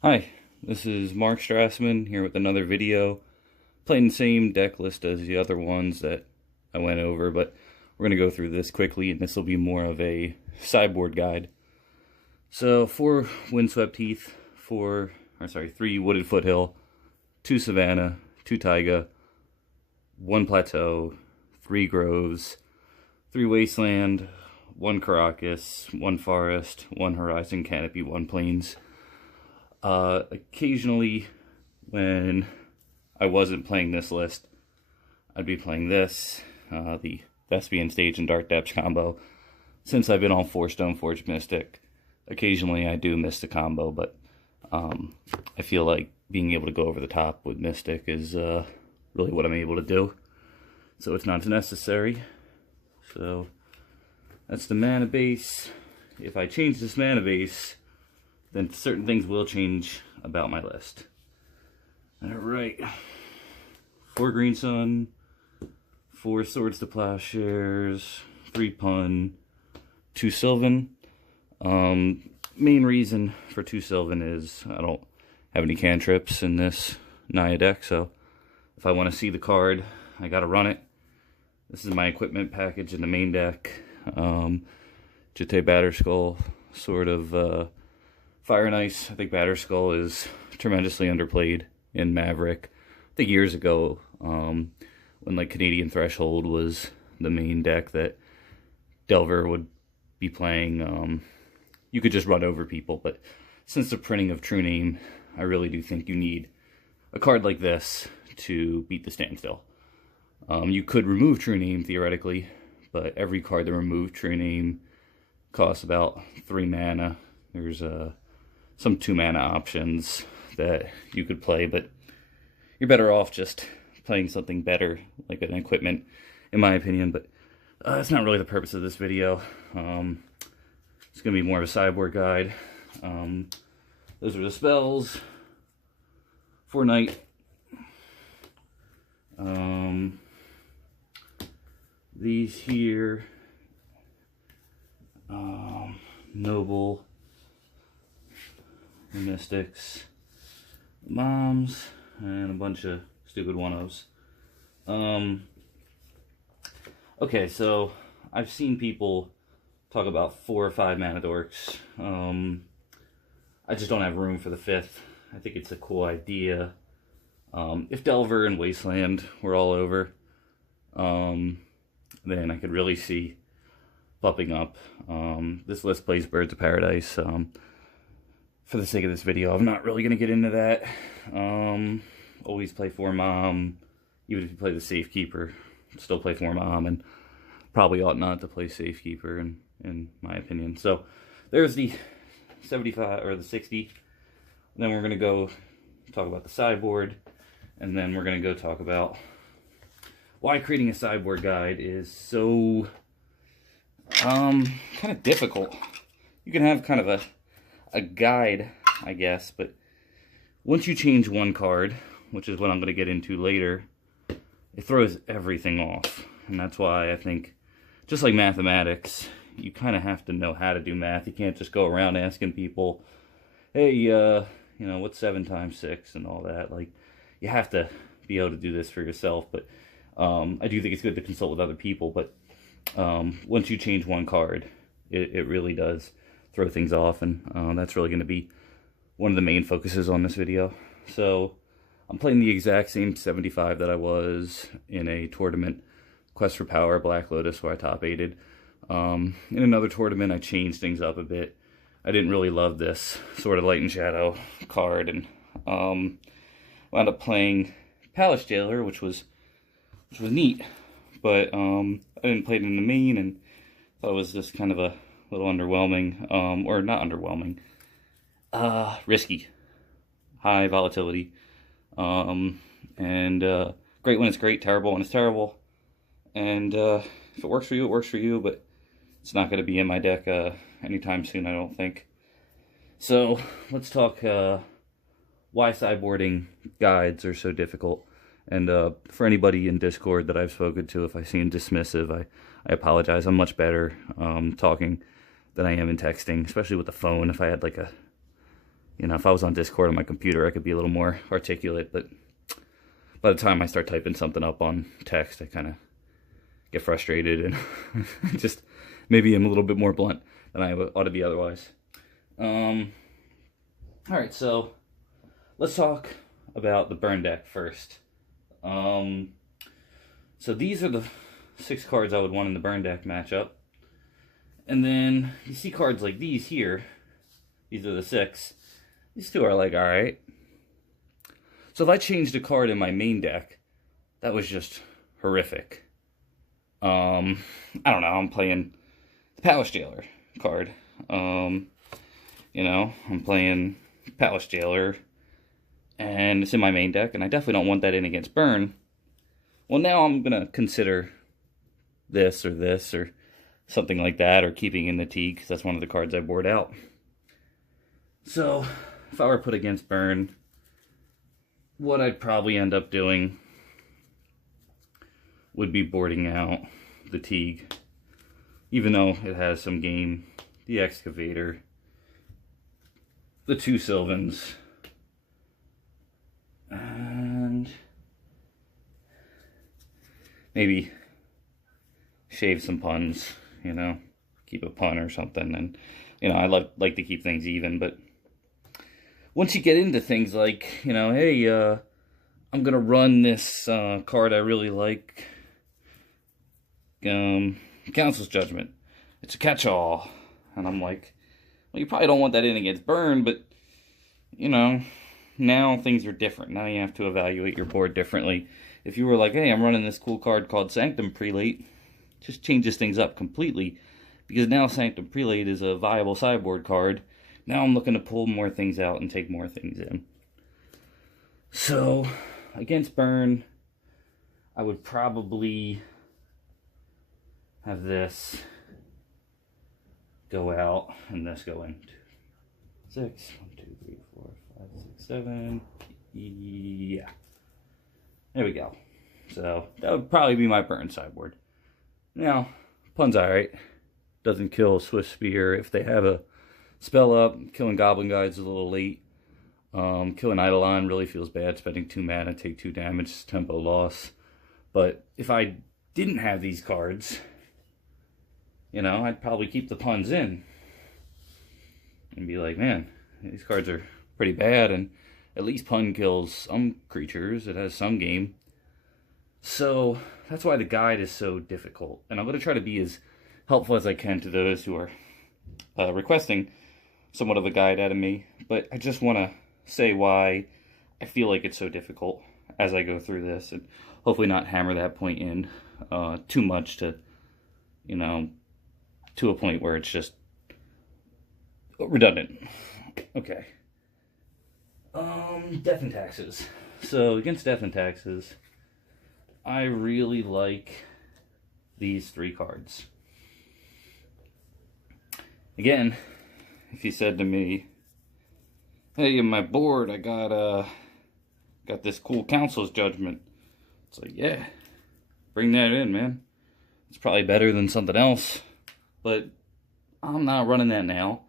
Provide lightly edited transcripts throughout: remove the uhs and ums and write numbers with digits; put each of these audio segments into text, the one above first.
Hi, this is Mark Strassman here with another video, playing the same deck list as the other ones that I went over, but we're going to go through this quickly, and this will be more of a sideboard guide. So, 4 Windswept Heath, 3 Wooded Foothill, 2 Savannah, 2 Taiga, 1 Plateau, 3 Groves, 3 Wasteland, 1 Caracas, 1 Forest, 1 Horizon Canopy, 1 Plains. Occasionally, when I wasn't playing this list, I'd be playing this, the Thespian Stage and Dark Depths combo. Since I've been on 4 Stoneforge Mystic, occasionally I do miss the combo, but I feel like being able to go over the top with Mystic is really what I'm able to do. So it's not necessary. So that's the mana base. If I change this mana base, then certain things will change about my list. Alright. 4 Green Sun, 4 Swords to Plowshares, 3 Pun, 2 Sylvan. Main reason for 2 Sylvan is I don't have any cantrips in this Naya deck, so if I want to see the card, I gotta run it. This is my equipment package in the main deck. Jitte Batterskull, sort of Fire and Ice. I think Batterskull is tremendously underplayed in Maverick. I think years ago, when like Canadian Threshold was the main deck that Delver would be playing, you could just run over people. But since the printing of True Name, I really do think you need a card like this to beat the standstill. You could remove True Name theoretically, but every card that removed True Name costs about 3 mana. There's some 2 mana options that you could play, but you're better off just playing something better, like an equipment, in my opinion. But that's not really the purpose of this video. It's going to be more of a sideboard guide. Those are the spells for night. These here, Noble, the Mystics, Moms, and a bunch of stupid one-ofs. Okay, so I've seen people talk about 4 or 5 mana dorks. I just don't have room for the 5th. I think it's a cool idea. If Delver and Wasteland were all over, then I could really see bumping up. This list plays Birds of Paradise. For the sake of this video, I'm not really going to get into that. Always play 4 Mom. Even if you play the Safekeeper, still play 4 Mom, and probably ought not to play Safekeeper, in my opinion. So there's the 75 or the 60. Then we're going to go talk about the sideboard, and then we're going to go talk about why creating a sideboard guide is so kind of difficult. You can have kind of a guide, I guess, but once you change one card, which is what I'm going to get into later, it throws everything off. And that's why I think, just like mathematics, you kind of have to know how to do math. You can't just go around asking people, hey, you know, what's 7 times 6 and all that. Like, you have to be able to do this for yourself. But I do think it's good to consult with other people. But once you change one card, it really does throw things off, and that's really going to be one of the main focuses on this video. So I'm playing the exact same 75 that I was in a tournament, Quest for Power, Black Lotus, where I top 8'd. In another tournament, I changed things up a bit. I didn't really love this sort of Light and Shadow card, and wound up playing Palace Jailer, which was neat, but I didn't play it in the main, and thought it was just kind of a little underwhelming, or not underwhelming, risky, high volatility, and great when it's great, terrible when it's terrible, and if it works for you, it works for you, but it's not going to be in my deck anytime soon, I don't think. So let's talk why sideboarding guides are so difficult. And for anybody in Discord that I've spoken to, if I seem dismissive, I apologize. I'm much better talking than I am in texting, especially with the phone. If I had like a You know, if I was on Discord on my computer, I could be a little more articulate, but by the time I start typing something up on text, I kind of get frustrated and just maybe I'm a little bit more blunt than I ought to be otherwise. Alright, so let's talk about the burn deck first. So these are the 6 cards I would want in the burn deck matchup. And then you see cards like these here. These are the 6. These 2 are like, alright. So if I changed a card in my main deck, that was just horrific. I don't know, I'm playing the Palace Jailer card. You know, I'm playing Palace Jailer, and it's in my main deck, and I definitely don't want that in against burn. Well, now I'm going to consider this or something like that, or keeping in the teeg, because that's one of the cards I board out. So, if I were put against burn, what I'd probably end up doing would be boarding out the teeg, even though it has some game, the Excavator, the 2 Sylvans, and maybe shave some puns, you know, keep a pun or something. And, you know, I like to keep things even, but once you get into things like, you know, hey, I'm going to run this card I really like, Council's Judgment. It's a catch-all. And I'm like, well, you probably don't want that in against burn, but, you know, now things are different. Now you have to evaluate your board differently. If you were like, hey, I'm running this cool card called Sanctum Prelate, it just changes things up completely. Because now Sanctum Prelate is a viable sideboard card. Now I'm looking to pull more things out and take more things in. So, against burn, I would probably have this go out and this go in. 6, 1, 2, 3, 4, 5, 6, 7. Yeah. There we go. So, that would probably be my burn sideboard. Now, pun's alright. Doesn't kill Swift Spear. If they have a spell up, killing Goblin Guides is a little late. Killing Eidolon really feels bad. Spending 2 mana, take 2 damage, tempo loss. But if I didn't have these cards, you know, I'd probably keep the puns in. And be like, man, these cards are pretty bad, and at least pun kills some creatures. It has some game. So, that's why the guide is so difficult. And I'm going to try to be as helpful as I can to those who are requesting somewhat of a guide out of me. But I just want to say why I feel like it's so difficult as I go through this, and hopefully not hammer that point in too much to, you know, to a point where it's just redundant. Okay. Death and Taxes. So against Death and Taxes, I really like these 3 cards. Again, if you said to me, hey, in my board I got this cool Council's Judgment, it's like, yeah, bring that in, man. It's probably better than something else, but I'm not running that now.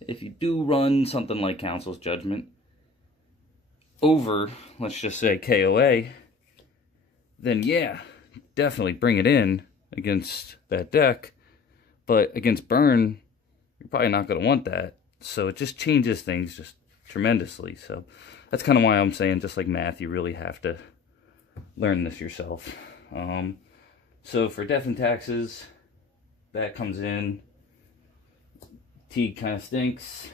If you do run something like Council's Judgment over, let's just say, KOA, then yeah, definitely bring it in against that deck. But against burn, you're probably not going to want that. So it just changes things just tremendously. So that's kind of why I'm saying, just like math, you really have to learn this yourself. So for Death and Taxes, that comes in. Teeg kind of stinks.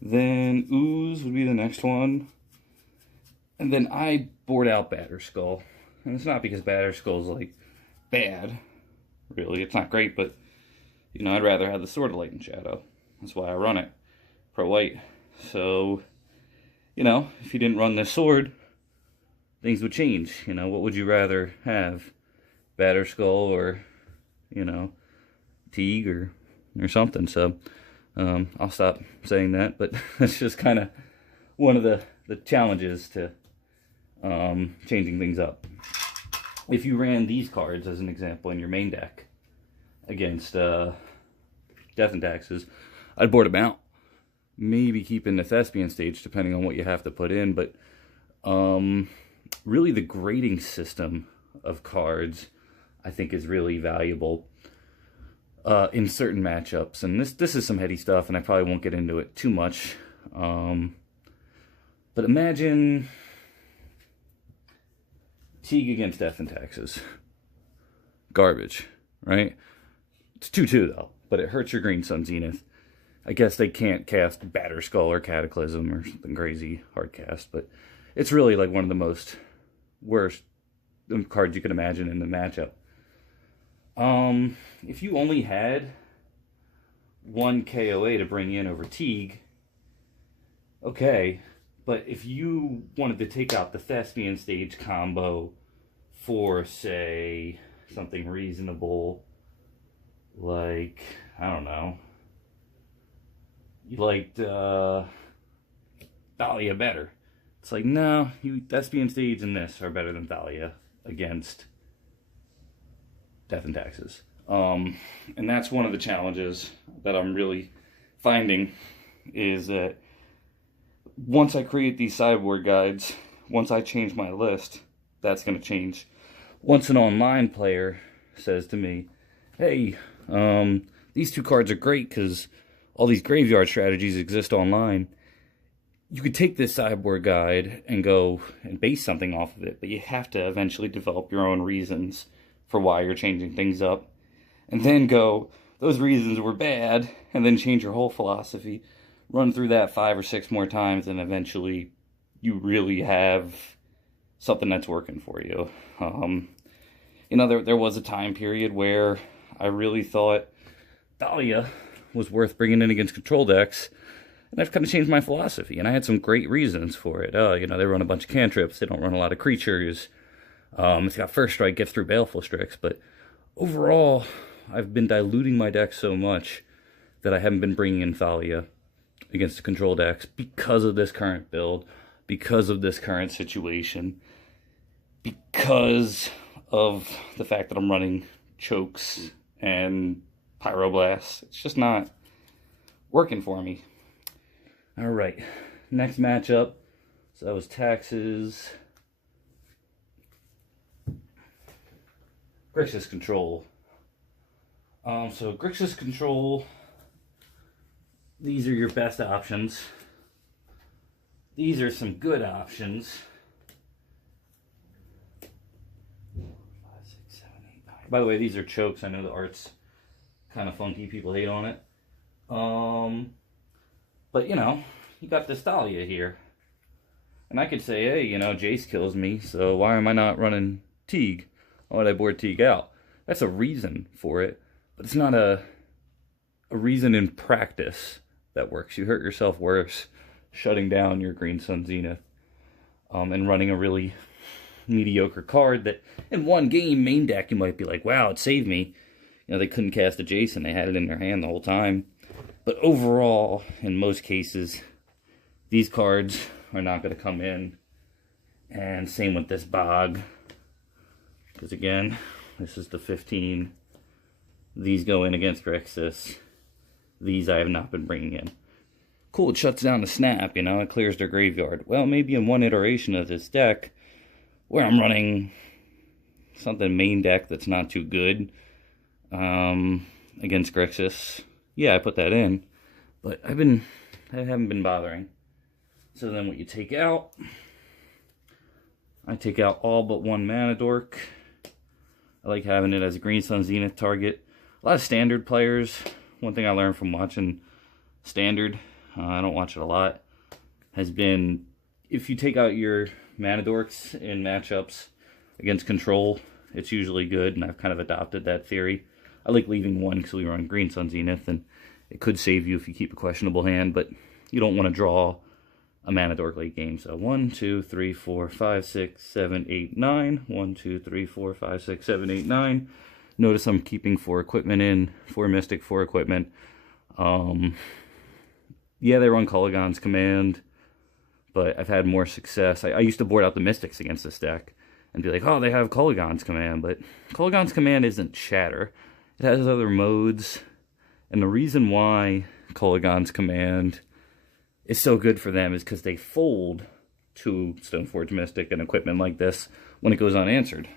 Then Ooze would be the next one. And then I board out Batterskull. And it's not because Batterskull's like bad. Really, it's not great, but you know, I'd rather have the Sword of Light and Shadow. That's why I run it. Pro white. So, you know, if you didn't run this sword, things would change. You know, what would you rather have? Batterskull or, you know, Teeg or something. So, I'll stop saying that, but that's just kind of one of the challenges to changing things up. If you ran these cards as an example in your main deck, against Death and Taxes, I'd board them out. Maybe keep in the Thespian stage, depending on what you have to put in. But really, the grading system of cards, I think, is really valuable in certain matchups. And this is some heady stuff, and I probably won't get into it too much. But imagine Teeg against Death and Taxes. Garbage, right? It's 2-2 though, but it hurts your Green Sun Zenith. I guess they can't cast Batter Skull or Cataclysm or something crazy hard cast, but it's really like one of the most worst cards you can imagine in the matchup. If you only had one KOA to bring in over Teeg, okay, but if you wanted to take out the Thespian stage combo for, say, something reasonable, like, I don't know, you liked Thalia better. It's like, no, Thespian stage and this are better than Thalia against Death and Taxes. And that's one of the challenges that I'm really finding, is that once I create these sideboard guides, once I change my list, that's going to change. Once an online player says to me, hey, these two cards are great because all these graveyard strategies exist online, you could take this sideboard guide and go and base something off of it, but you have to eventually develop your own reasons for why you're changing things up, and then go, those reasons were bad, and then change your whole philosophy, run through that 5 or 6 more times, and eventually you really have something that's working for you. You know, there was a time period where I really thought Thalia was worth bringing in against control decks, and I've kind of changed my philosophy, and I had some great reasons for it. You know, they run a bunch of cantrips, they don't run a lot of creatures, it's got First Strike, gets through Baleful Strix, but overall, I've been diluting my deck so much that I haven't been bringing in Thalia against the control decks because of this current build, because of this current situation, because of the fact that I'm running Chokes and Pyroblasts. It's just not working for me. Alright, next matchup. So that was Taxes. Grixis Control. So Grixis Control, these are your best options. These are some good options. 5, 6, 7, 8, 9. By the way, these are Chokes. I know the art's kind of funky. People hate on it. But, you know, you got this Thalia here. And I could say, hey, you know, Jace kills me, so why am I not running Teeg? Why would I board Teeg out? That's a reason for it, but it's not a reason in practice that works. You hurt yourself worse shutting down your Green Sun Zenith and running a really mediocre card that in one game, main deck, you might be like, wow, it saved me. You know, they couldn't cast a Jace and they had it in their hand the whole time. But overall, in most cases, these cards are not going to come in. And same with this Bog. Because again, this is the 15. These go in against Grixis. These I have not been bringing in. Cool, it shuts down the Snap, you know, it clears their graveyard. Well, maybe in one iteration of this deck, where I'm running something main deck that's not too good against Grixis, yeah, I put that in. But I haven't been bothering. So then what you take out, I take out all but one Mana Dork. I like having it as a Green Sun Zenith target. A lot of Standard players, one thing I learned from watching Standard, I don't watch it a lot, has been, if you take out your Mana Dorks in matchups against Control, it's usually good, and I've kind of adopted that theory. I like leaving one because we run Green Sun Zenith, and it could save you if you keep a questionable hand, but you don't want to draw a Mana Dork late game. So 1, 2, 3, 4, 5, 6, 7, 8, 9. 1, 2, 3, 4, 5, 6, 7, 8, 9. Notice I'm keeping 4 equipment in, 4 Mystic, 4 equipment. Yeah, they run Kolaghan's Command, but I've had more success. I used to board out the Mystics against this deck and be like, oh, they have Kolaghan's Command, but Kolaghan's Command isn't Shatter. It has other modes. And the reason why Kolaghan's Command is so good for them is because they fold to Stoneforge Mystic and equipment like this when it goes unanswered.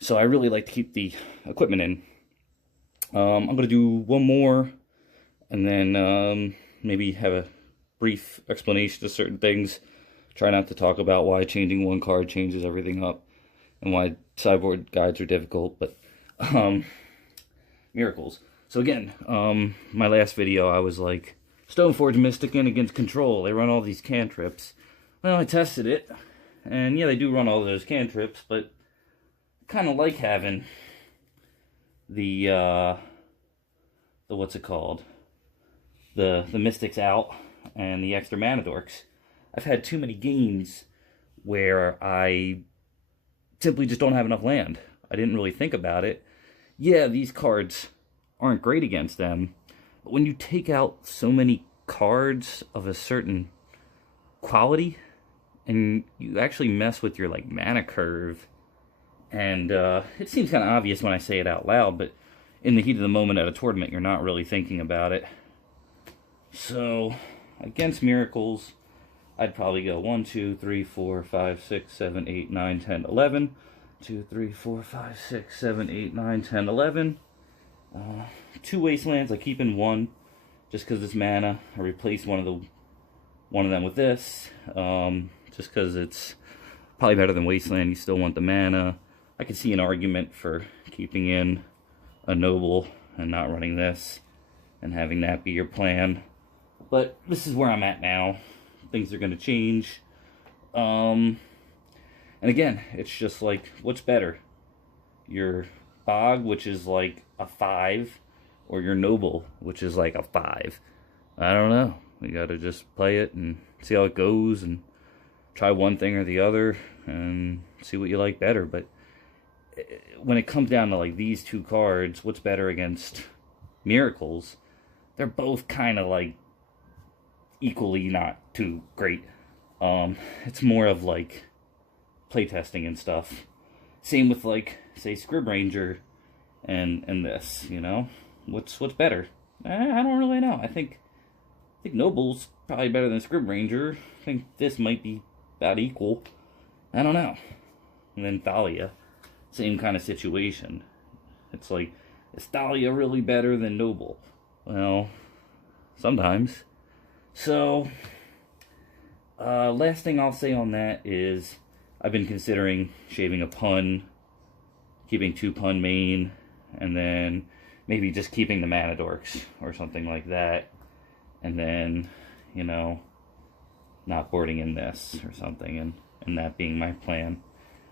So I really like to keep the equipment in. I'm going to do one more, and then maybe have a brief explanation of certain things. Try not to talk about why changing one card changes everything up, and why sideboard guides are difficult, but miracles. So again, my last video I was like, Stoneforge Mystic in against control. They run all these cantrips. Well, I tested it, and yeah, they do run all those cantrips, but I kind of like having the what's it called? The Mystics out and the extra mana dorks. I've had too many games where I simply just don't have enough land. I didn't really think about it. Yeah, these cards aren't great against them, but when you take out so many cards of a certain quality, and you actually mess with your like mana curve, and it seems kind of obvious when I say it out loud, but in the heat of the moment at a tournament, you're not really thinking about it. So, against miracles, I'd probably go 1, 2, 3, 4, 5, 6, 7, 8, 9, 10, 11. 2, 3, 4, 5, 6, 7, 8, 9, 10, 11. 2 wastelands, I keep in 1, just because it's mana. I replace one of them with this, just because it's probably better than wasteland. You still want the mana. I can see an argument for keeping in a noble and not running this, and having that be your plan. But this is where I'm at now. Things are going to change. And again, it's just like, what's better? Your Bog, which is like a 5, or your Noble, which is like a 5. I don't know. We got to just play it and see how it goes, and try one thing or the other, and see what you like better. But when it comes down to like these 2 cards, what's better against miracles? They're both kind of like equally not too great. It's more of like playtesting and stuff. Same with like, say, Scrib Ranger and this, you know? What's better? I don't really know. I think Noble's probably better than Scrib Ranger. I think this might be about equal. I don't know. And then Thalia, same kind of situation. It's like, is Thalia really better than Noble? Well, sometimes. So, last thing I'll say on that is, I've been considering shaving a pun, keeping 2 pun main, and then maybe just keeping the mana dorks or something like that, and then, you know, not boarding in this or something, and that being my plan.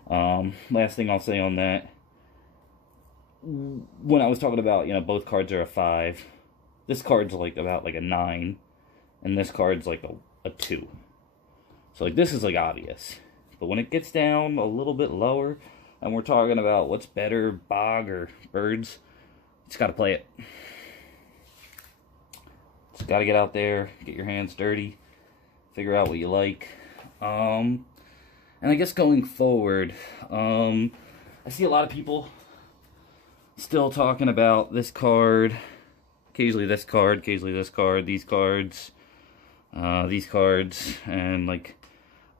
Last thing I'll say on that, when I was talking about, you know, both cards are a 5, this card's like about like a 9, and this card's like a 2. So like this is like obvious. But when it gets down a little bit lower, and we're talking about what's better, Bog or Birds, just got to play it. Just got to get out there, get your hands dirty, figure out what you like. And I guess going forward, I see a lot of people still talking about this card, occasionally this card, occasionally this card, these cards, and like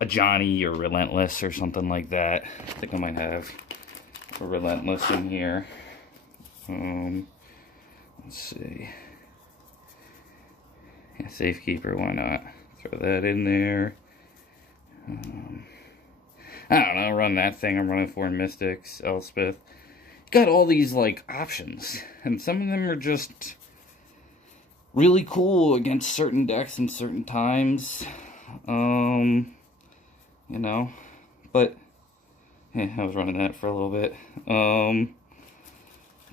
a Johnny or Relentless or something like that. I think I might have a Relentless in here. Let's see. Yeah, Safekeeper, why not? Throw that in there. I don't know, run that thing. I'm running 4 Mystics, Elspeth. Got all these like options, and some of them are just really cool against certain decks and certain times. You know, but yeah, I was running that for a little bit.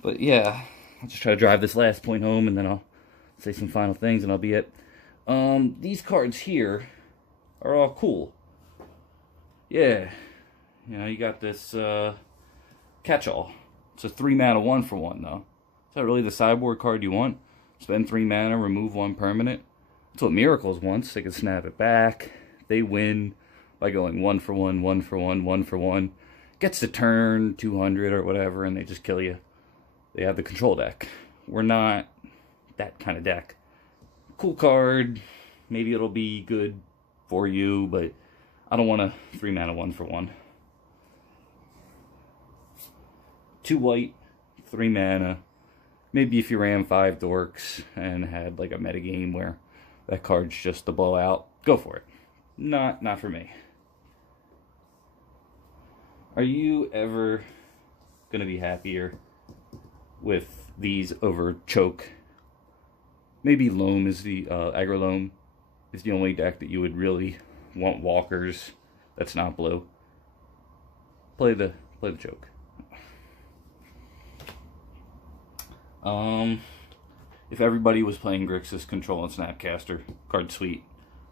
But yeah, I'll just try to drive this last point home, and then I'll say some final things, and I'll be it. These cards here are all cool. Yeah, you know, you got this Catch-All. It's a 3 mana 1-for-1 though. Is that really the sideboard card you want? Spend 3 mana, remove 1 permanent. That's what Miracles wants. They can snap it back. They win by going 1-for-1, 1-for-1, 1-for-1. Gets to turn 200 or whatever, and they just kill you. they have the control deck. We're not that kind of deck. Cool card, maybe it'll be good for you, but I don't want a 3 mana 1/1. 2 white, 3 mana. Maybe if you ran 5 dorks and had like a metagame where that card's just the blowout, go for it. Not for me. Are you ever gonna be happier with these over choke? Maybe loam is the aggro loam is the only deck that you would really want walkers that's not blue. Play the choke. If everybody was playing Grixis, Control, and Snapcaster, card suite,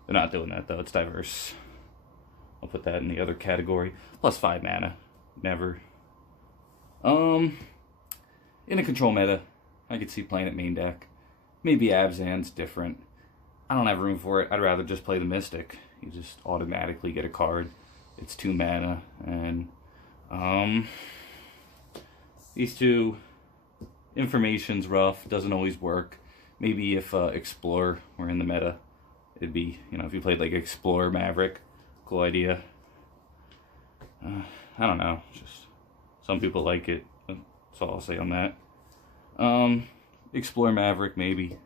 they're not doing that though. It's diverse. I'll put that in the other category. Plus 5 mana. Never. In a control meta, I could see playing it main deck. Maybe Abzan's different. I don't have room for it. I'd rather just play the Mystic. You just automatically get a card. It's 2 mana, and these two, information's rough. Doesn't always work. Maybe if Explore were in the meta, it'd be, you know, if you played like Explore Maverick, cool idea. I don't know. Just some people like it. That's all I'll say on that. Explore Maverick maybe.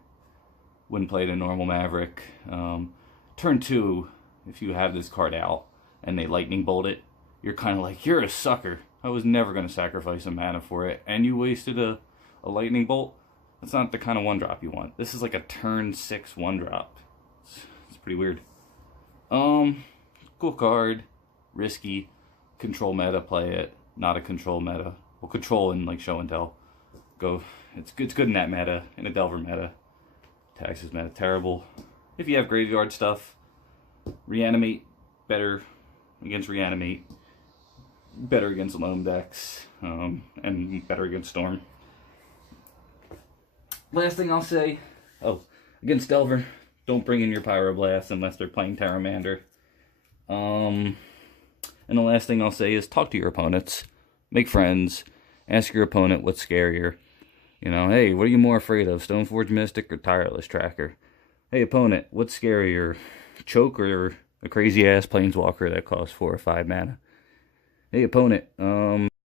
Wouldn't play the normal Maverick. Turn 2, if you have this card out and they lightning bolt it, you're kind of like, you're a sucker. I was never going to sacrifice a mana for it, and you wasted a lightning bolt. That's not the kind of 1-drop you want. This is like a turn 6 1-drop. It's pretty weird. Cool card, risky. Control meta, play it. Not a control meta. Well, control and like show and tell. Go. It's good in that meta. In a Delver meta. Taxes meta, terrible. If you have graveyard stuff, reanimate, better against reanimate, better against loam decks, and better against storm. Last thing I'll say, against Delver, don't bring in your Pyroblast unless they're playing Terramander. And the last thing I'll say is talk to your opponents, make friends, ask your opponent what's scarier. You know, hey, what are you more afraid of, Stoneforge Mystic or Tireless Tracker? Hey, opponent, what's scarier, choke or a crazy-ass Planeswalker that costs 4 or 5 mana? Hey, opponent,